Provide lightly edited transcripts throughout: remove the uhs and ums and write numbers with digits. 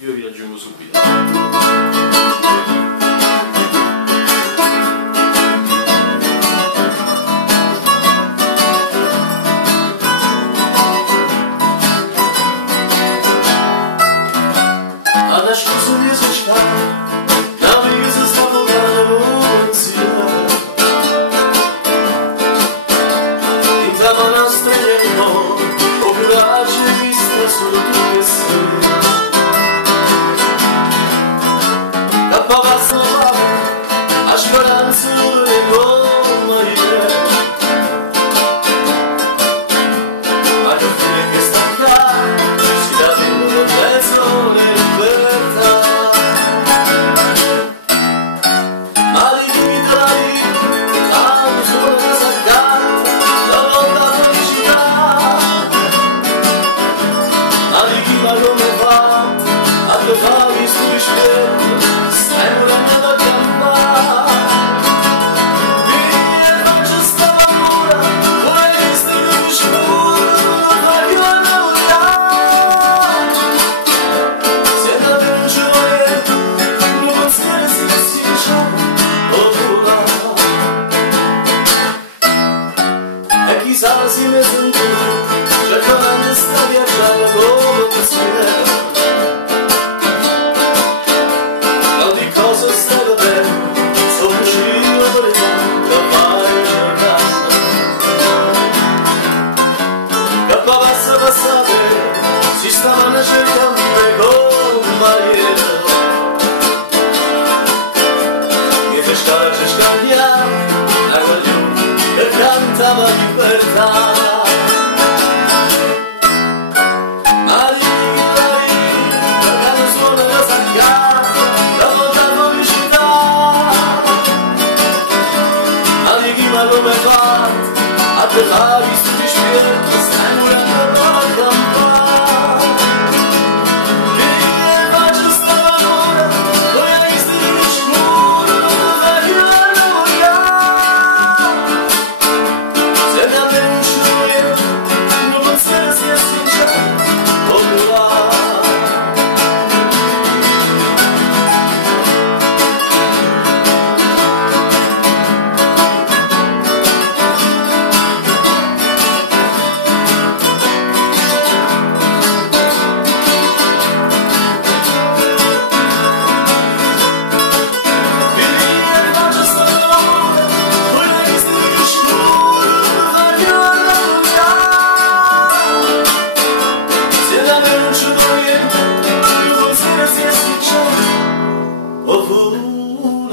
io vi aggiungo subito. Adesso mi sono stato, la vita sta volando insieme. Entrava una strada o coraggio vista solo tu che sei. La pavassa va, a speranza le bombe. Ma io fine che sta qua, si dà dentro il mezzo le libertà. Ma li limita la vita, la sola casa accanto, la lotta alla felicità. Ma di chi ma come fa, a te fa visto rispetto, stai morendo da campare. Via, non c'è sta paura, vuoi essere più scuro, non fai più a lavorare. Se davvero non ce vuoi, non pensare se si diciamo, o volare. E chissà se mi sento, certamente sta viaggiando come ti spiego. Non di cosa stai vedendo, sono uscito per il mondo a fare cercare. Che pavassa passate, si stavano cercando come mariera. E per scagliare, la guaglione che cantava libertà. Come fa a te la vista di spiego, stai morendo da campare. E faccio sta paura, poi hai visto di scuro, non fai più a lavorare. Se davvero non ci vuoi, non pensare sia sincero, o volare.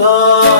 Oh,